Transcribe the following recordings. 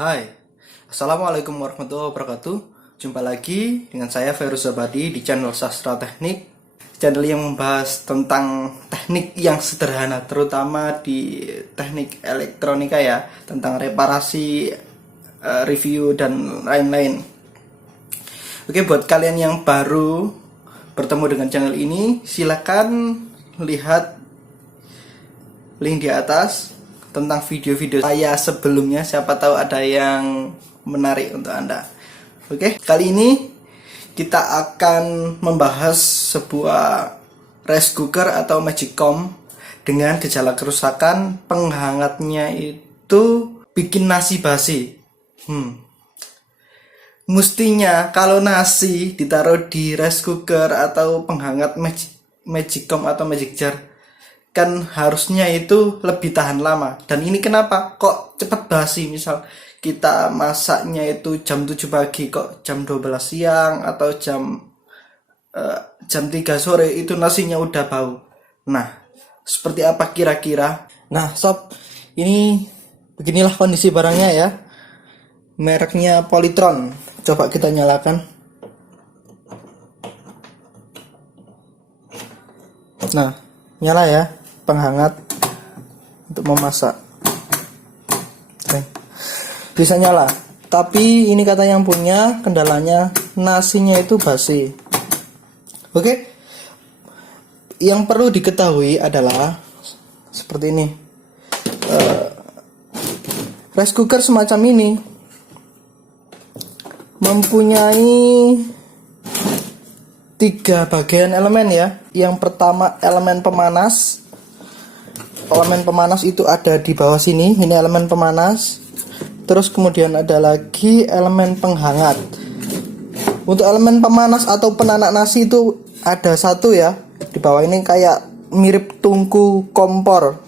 Hai, Assalamualaikum warahmatullahi wabarakatuh. Jumpa lagi dengan saya Feruz Zabadi di channel Sastra Teknik. Channel yang membahas tentang teknik yang sederhana, terutama di teknik elektronika ya, tentang reparasi, review dan lain-lain. Oke, buat kalian yang baru bertemu dengan channel ini, silakan lihat link di atas tentang video-video saya sebelumnya, siapa tahu ada yang menarik untuk Anda. Oke, kali ini kita akan membahas sebuah rice cooker atau magicom dengan gejala kerusakan penghangatnya itu bikin nasi basi. Mestinya kalau nasi ditaruh di rice cooker atau penghangat magicom atau magic jar, kan harusnya itu lebih tahan lama. Dan ini kenapa kok cepat basi? Misal kita masaknya itu jam 7 pagi, kok jam 12 siang atau jam 3 sore itu nasinya udah bau. Nah, seperti apa kira-kira? Nah sob, ini beginilah kondisi barangnya ya. Mereknya Polytron. Coba kita nyalakan. Nah, nyala ya, penghangat untuk memasak. Bisa nyala, tapi ini kata yang punya, kendalanya nasinya itu basi. Oke, yang perlu diketahui adalah seperti ini. Rice cooker semacam ini mempunyai 3 bagian elemen ya. Yang pertama elemen pemanas. Elemen pemanas itu ada di bawah sini. Ini elemen pemanas. Terus kemudian ada lagi elemen penghangat. Untuk elemen pemanas atau penanak nasi itu ada satu ya. Di bawah ini kayak mirip tungku kompor.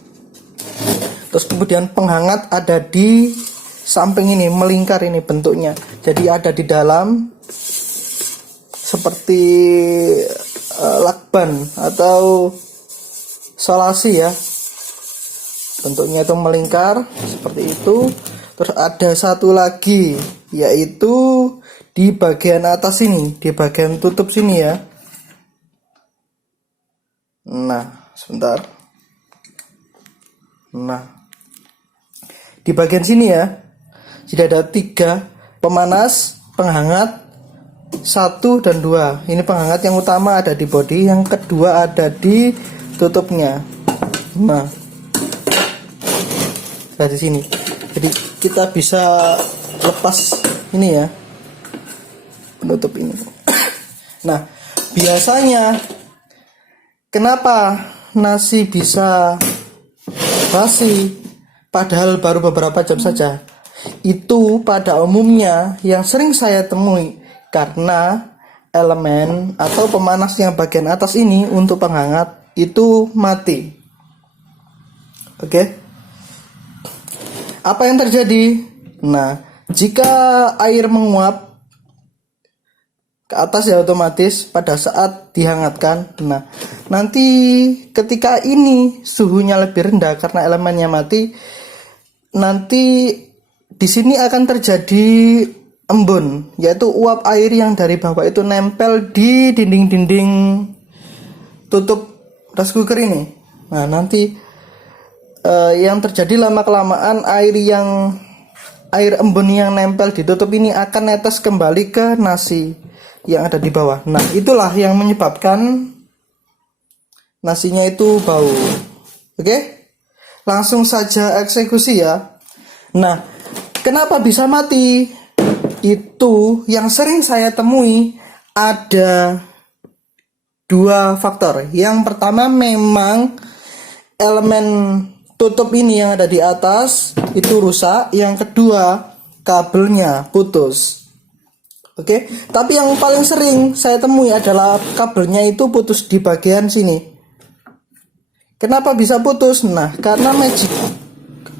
Terus kemudian penghangat ada di samping ini, melingkar ini bentuknya. Jadi ada di dalam seperti lakban atau solasi ya. Bentuknya itu melingkar seperti itu. Terus ada satu lagi, yaitu di bagian atas ini, di bagian tutup sini ya. Nah, sebentar. Nah, di bagian sini ya. Jadi ada 3, pemanas, penghangat, 1 dan 2. Ini penghangat yang utama ada di bodi, yang kedua ada di tutupnya. Nah, di sini. Jadi kita bisa lepas ini ya, penutup ini. Nah, biasanya kenapa nasi bisa basi padahal baru beberapa jam saja? Itu pada umumnya yang sering saya temui karena elemen atau pemanas yang bagian atas ini untuk penghangat itu mati. Oke. Apa yang terjadi? Nah, jika air menguap ke atas ya otomatis pada saat dihangatkan. Nah, nanti ketika ini suhunya lebih rendah karena elemennya mati, nanti di sini akan terjadi embun, yaitu uap air yang dari bawah itu nempel di dinding-dinding tutup rice cooker ini. Nah, nanti yang terjadi lama-kelamaan air embun yang nempel ditutup ini akan netes kembali ke nasi yang ada di bawah. Nah, itulah yang menyebabkan nasinya itu bau. Oke? Langsung saja eksekusi ya. Nah, kenapa bisa mati? Itu yang sering saya temui ada 2 faktor. Yang pertama memang elemen tutup ini yang ada di atas itu rusak. Yang kedua, kabelnya putus. Oke, tapi yang paling sering saya temui adalah kabelnya itu putus di bagian sini. Kenapa bisa putus? Nah, karena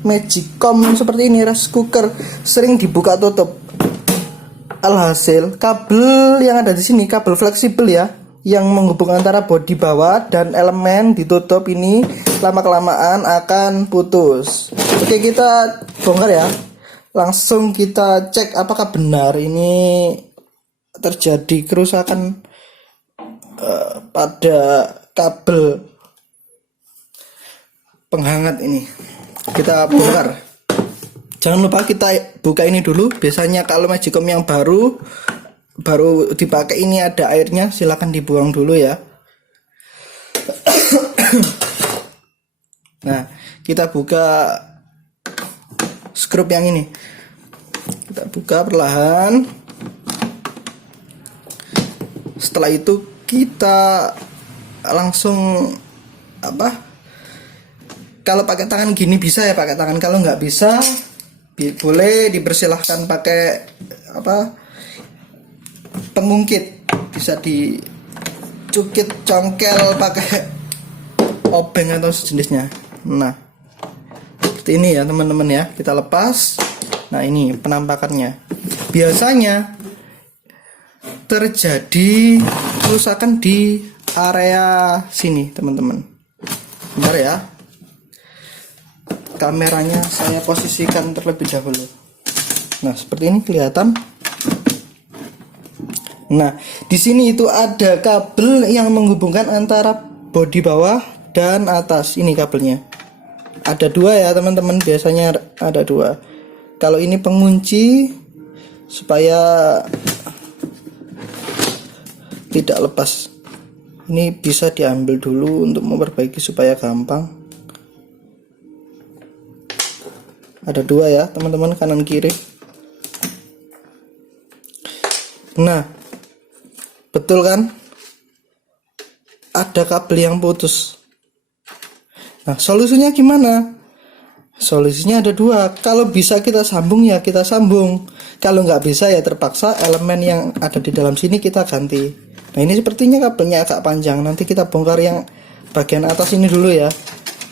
magicom seperti ini, rice cooker sering dibuka tutup. Alhasil kabel yang ada di sini, kabel fleksibel ya, yang menghubungkan antara bodi bawah dan elemen ditutup ini lama-kelamaan akan putus. Oke, kita bongkar ya. langsung kita cek apakah benar ini terjadi kerusakan pada kabel penghangat ini. Kita bongkar. Jangan lupa kita buka ini dulu. Biasanya kalau magicom yang baru dipakai ini ada airnya, silahkan dibuang dulu ya. Nah, kita buka skrup yang ini. Kita buka perlahan. Setelah itu kita langsung kalau pakai tangan gini bisa ya pakai tangan, kalau nggak bisa boleh dipersilahkan pakai pengungkit, bisa dicukit congkel pakai obeng atau sejenisnya. Nah, seperti ini ya teman-teman ya, kita lepas. Nah, ini penampakannya. Biasanya terjadi kerusakan di area sini teman-teman. Bentar ya, kameranya saya posisikan terlebih dahulu. Nah, seperti ini kelihatan. Nah, di sini itu ada kabel yang menghubungkan antara bodi bawah dan atas. Ini kabelnya. Ada dua ya teman-teman, biasanya ada dua. Kalau ini pengunci supaya tidak lepas. Ini bisa diambil dulu untuk memperbaiki supaya gampang. Ada dua ya teman-teman, kanan kiri. Nah, betul kan? Ada kabel yang putus. Nah, solusinya gimana? Solusinya ada dua. Kalau bisa kita sambung ya kita sambung. Kalau nggak bisa ya terpaksa elemen yang ada di dalam sini kita ganti. Nah, ini sepertinya kabelnya agak panjang. Nanti kita bongkar yang bagian atas ini dulu ya.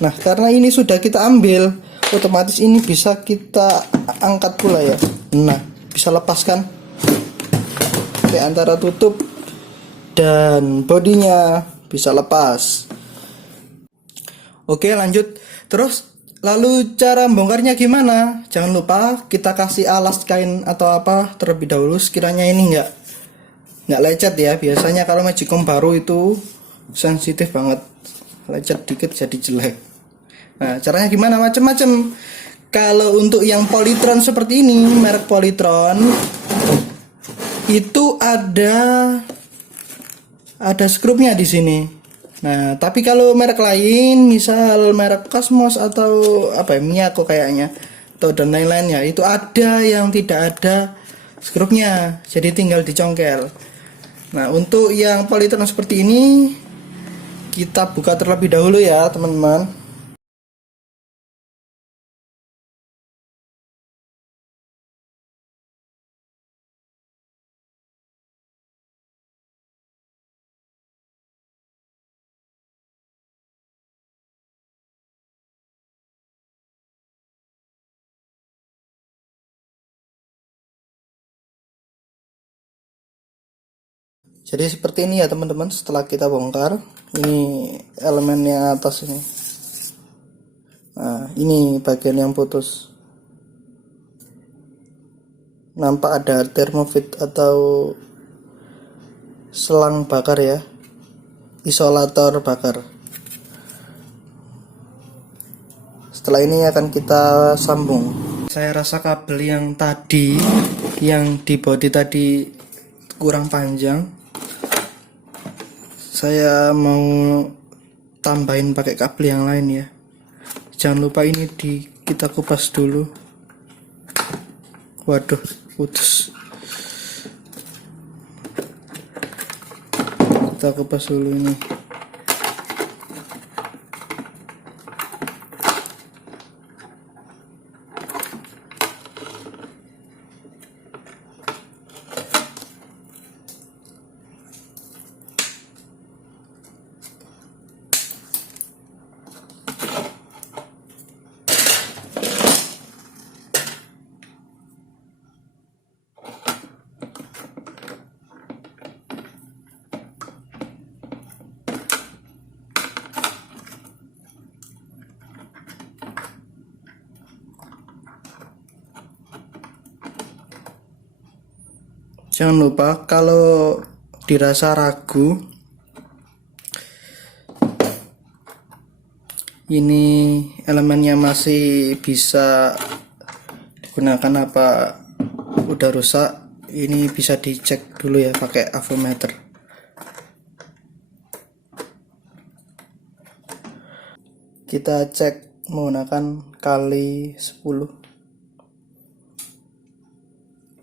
Nah, karena ini sudah kita ambil, otomatis ini bisa kita angkat pula ya. Nah, bisa lepaskan di antara tutup dan bodinya bisa lepas. Oke, lanjut. Terus lalu cara bongkarnya gimana? Jangan lupa kita kasih alas kain atau apa terlebih dahulu, sekiranya ini nggak lecet ya. Biasanya kalau magicom baru itu sensitif banget, lecet dikit jadi jelek. Nah, caranya gimana? Macem-macem. Kalau untuk yang Polytron seperti ini, merek Polytron itu ada skrupnya di sini. Nah, tapi kalau merek lain, misal merek Cosmos atau Miyako kayaknya, atau dan lain-lainnya, itu ada yang tidak ada skrupnya, jadi tinggal dicongkel. Nah, untuk yang Polytron seperti ini, kita buka terlebih dahulu ya teman-teman. Jadi seperti ini ya teman-teman. Setelah kita bongkar, ini elemen yang atas ini. Nah, ini bagian yang putus. Nampak ada termofit atau selang bakar ya, isolator bakar. Setelah ini akan kita sambung. Saya rasa kabel yang tadi, yang di body tadi kurang panjang. Saya mau tambahin pakai kabel yang lain ya. Jangan lupa ini kita kupas dulu. Waduh, putus. Kita kupas dulu ini. Jangan lupa kalau dirasa ragu, ini elemennya masih bisa digunakan apa udah rusak, ini bisa dicek dulu ya pakai avometer. Kita cek menggunakan kali 10.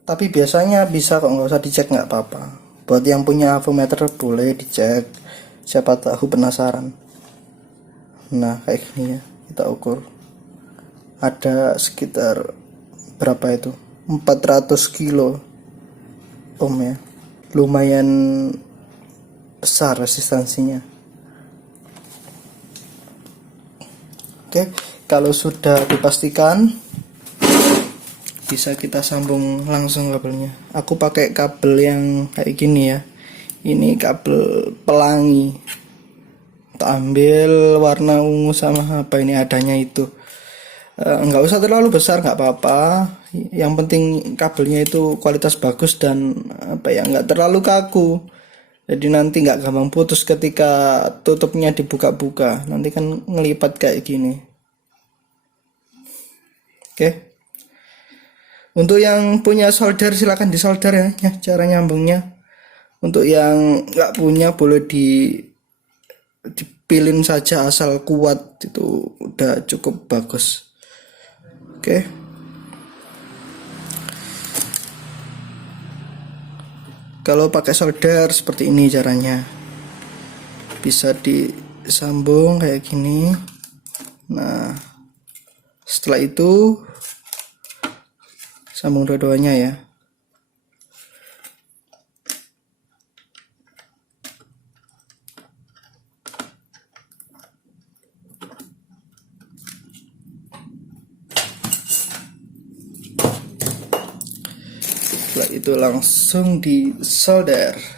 Tapi biasanya bisa kok, nggak usah dicek, nggak apa-apa. Buat yang punya avometer boleh dicek, siapa tahu penasaran. Nah kayak gini ya, kita ukur ada sekitar berapa itu, 400 kilo ohm ya, lumayan besar resistansinya. Oke, kalau sudah dipastikan, bisa kita sambung langsung kabelnya. Aku pakai kabel yang kayak gini ya, ini kabel pelangi. Kita ambil warna ungu sama apa ini adanya itu, nggak usah terlalu besar, nggak apa-apa, yang penting kabelnya itu kualitas bagus dan apa ya, nggak terlalu kaku, jadi nanti nggak gampang putus ketika tutupnya dibuka-buka, nanti kan ngelipat kayak gini. Oke. Untuk yang punya solder silahkan disolder ya, cara nyambungnya. Untuk yang nggak punya boleh dipilin saja asal kuat, itu udah cukup bagus. Oke. Kalau pakai solder seperti ini caranya. Bisa disambung kayak gini. Nah, setelah itu sambung dua-duanya ya. Setelah itu langsung disolder.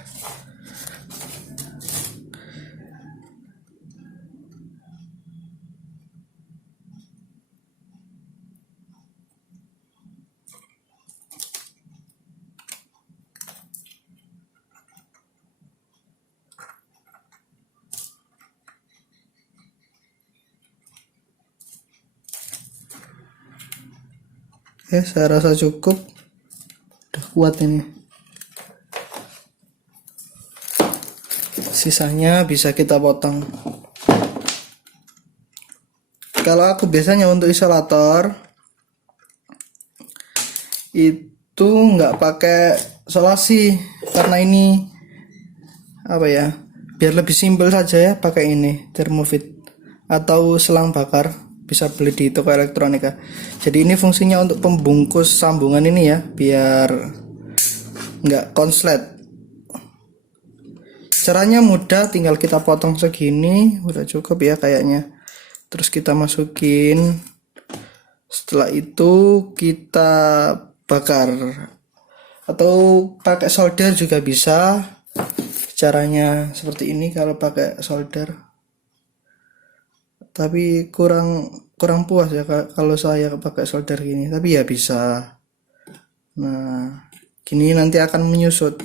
Saya rasa cukup, udah kuat ini. Sisanya bisa kita potong. Kalau aku biasanya untuk isolator itu nggak pakai solasi, karena ini apa ya, biar lebih simpel saja ya, pakai ini termofit atau selang bakar, bisa beli di toko elektronika. Jadi ini fungsinya untuk pembungkus sambungan ini ya, biar nggak konslet. Caranya mudah, tinggal kita potong segini, udah cukup ya kayaknya. Terus kita masukin, setelah itu kita bakar atau pakai solder juga bisa. Caranya seperti ini kalau pakai solder, tapi kurang puas ya kalau saya pakai solder gini, tapi ya bisa. Nah gini nanti akan menyusut.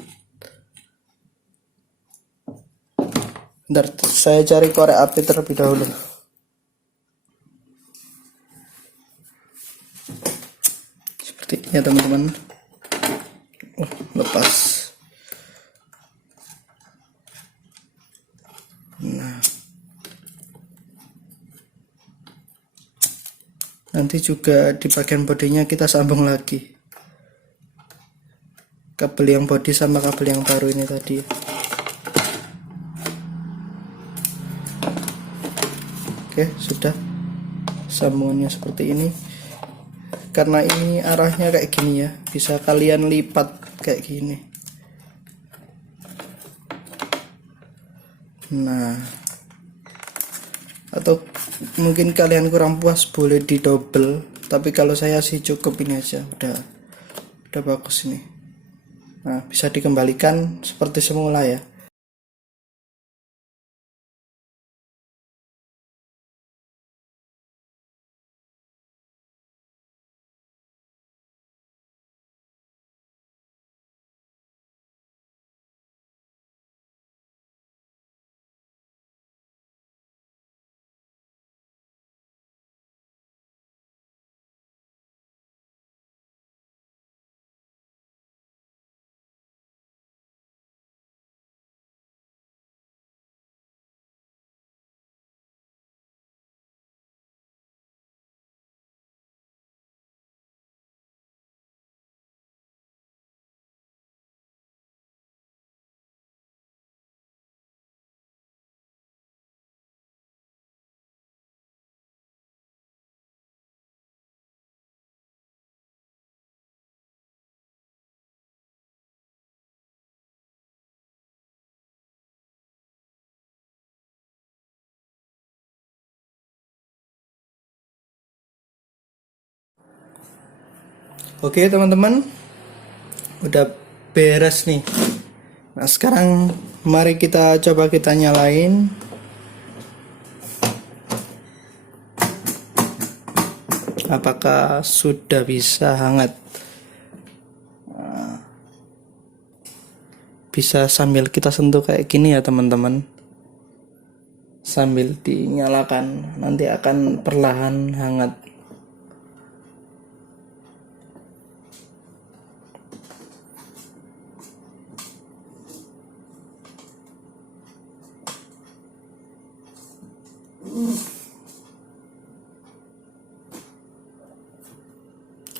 Bentar, saya cari korek api terlebih dahulu. Seperti ini ya teman-teman. Lepas. Nah, nanti juga di bagian bodinya kita sambung lagi kabel yang bodi sama kabel yang baru ini tadi. Oke, sudah sambungannya seperti ini. Karena ini arahnya kayak gini ya, bisa kalian lipat kayak gini. Nah, atau mungkin kalian kurang puas boleh didouble, tapi kalau saya sih cukup ini aja, udah bagus ini. Nah, bisa dikembalikan seperti semula ya. Oke teman-teman, udah beres nih. Nah sekarang mari kita coba kita nyalain. Apakah sudah bisa hangat? Bisa sambil kita sentuh kayak gini ya teman-teman. Sambil dinyalakan, nanti akan perlahan hangat.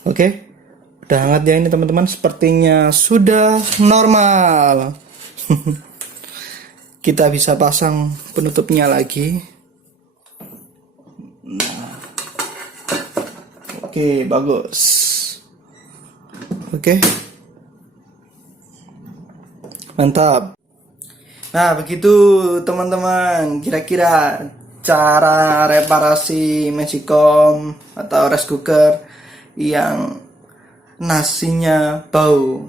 Oke, udah hangat ya ini teman-teman. Sepertinya sudah normal. Kita bisa pasang penutupnya lagi. Nah, oke, bagus. Oke, mantap. Nah, begitu teman-teman. Kira-kira cara reparasi Magicom atau rice cooker yang nasinya bau.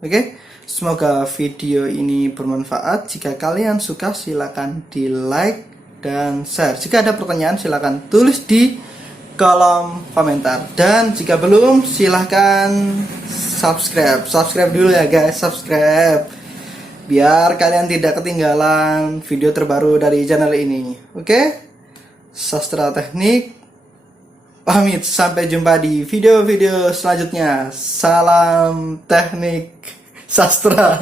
Oke, semoga video ini bermanfaat. Jika kalian suka silahkan di like dan share. Jika ada pertanyaan silahkan tulis di kolom komentar. Dan jika belum silahkan subscribe dulu ya guys, subscribe biar kalian tidak ketinggalan video terbaru dari channel ini. Oke, Sastra Teknik pamit, sampai jumpa di video-video selanjutnya. Salam teknik sastra.